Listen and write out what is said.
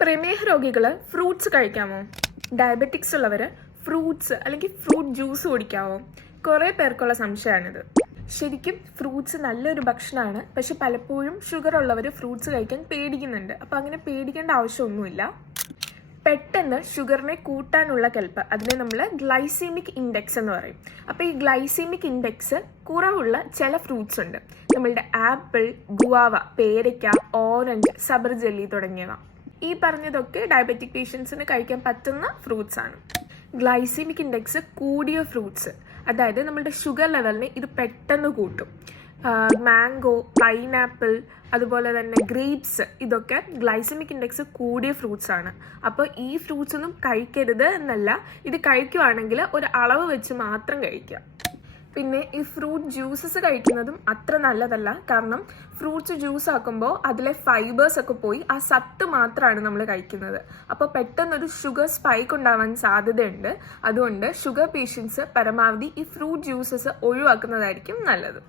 പ്രമേഹ രോഗികൾ fruits കഴിക്കാമോ? Diabetics ഉള്ളവർ ഫ്രൂട്ട്സ് അല്ലെങ്കിൽ ഫ്രൂട്ട് ജ്യൂസ് കുടിക്കാമോ? കുറേ പേർക്കുള്ള സംശയമാണിത്. ശരിക്കും ഫ്രൂട്ട്സ് നല്ലൊരു ഭക്ഷണമാണ്, പക്ഷെ പലപ്പോഴും ഷുഗർ ഉള്ളവർ ഫ്രൂട്ട്സ് കഴിക്കാൻ പേടിക്കുന്നുണ്ട്. അപ്പോൾ അങ്ങനെ പേടിക്കേണ്ട ആവശ്യമൊന്നുമില്ല. പെട്ടെന്ന് ഷുഗറിനെ കൂട്ടാനുള്ള കെൽപ്പ്, അതിനെ നമ്മൾ ഗ്ലൈസീമിക് ഇൻഡെക്സ് എന്ന് പറയും. അപ്പോൾ ഈ ഗ്ലൈസീമിക് ഇൻഡെക്സ് കുറവുള്ള ചില ഫ്രൂട്ട്സ് ഉണ്ട്. നമ്മളുടെ ആപ്പിൾ, ഗുവാവ, പേരയ്ക്ക, ഓറഞ്ച്, സബർ ജെല്ലി തുടങ്ങിയവ. ഈ പറഞ്ഞതൊക്കെ ഡയബറ്റിക് പേഷ്യൻസിന് കഴിക്കാൻ പറ്റുന്ന ഫ്രൂട്ട്സ് ആണ്. ഗ്ലൈസീമിക് ഇൻഡെക്സ് കൂടിയ ഫ്രൂട്ട്സ്, അതായത് നമ്മളുടെ ഷുഗർ ലെവലിനെ ഇത് പെട്ടെന്ന് കൂട്ടും. മാംഗോ, പൈനാപ്പിൾ, അതുപോലെ തന്നെ ഗ്രേപ്സ്, ഇതൊക്കെ ഗ്ലൈസമിക് ഇൻഡെക്സ് കൂടിയ ഫ്രൂട്ട്സ് ആണ്. അപ്പോൾ ഈ ഫ്രൂട്ട്സ് ഒന്നും കഴിക്കരുത് എന്നല്ല, ഇത് കഴിക്കുവാണെങ്കിൽ ഒരു അളവ് വെച്ച് മാത്രം കഴിക്കുക. പിന്നെ ഈ ഫ്രൂട്ട് ജ്യൂസസ് കഴിക്കുന്നതും അത്ര നല്ലതല്ല. കാരണം ഫ്രൂട്ട്സ് ജ്യൂസ് ആക്കുമ്പോൾ അതിലെ ഫൈബേഴ്സ് ഒക്കെ പോയി ആ സത്ത് മാത്രമാണ് നമ്മൾ കഴിക്കുന്നത്. അപ്പോൾ പെട്ടെന്നൊരു ഷുഗർ സ്പൈക്ക് ഉണ്ടാവാൻ സാധ്യതയുണ്ട്. അതുകൊണ്ട് ഷുഗർ പേഷ്യൻസ് പരമാവധി ഈ ഫ്രൂട്ട് ജ്യൂസസ് ഒഴിവാക്കുന്നതായിരിക്കും നല്ലത്.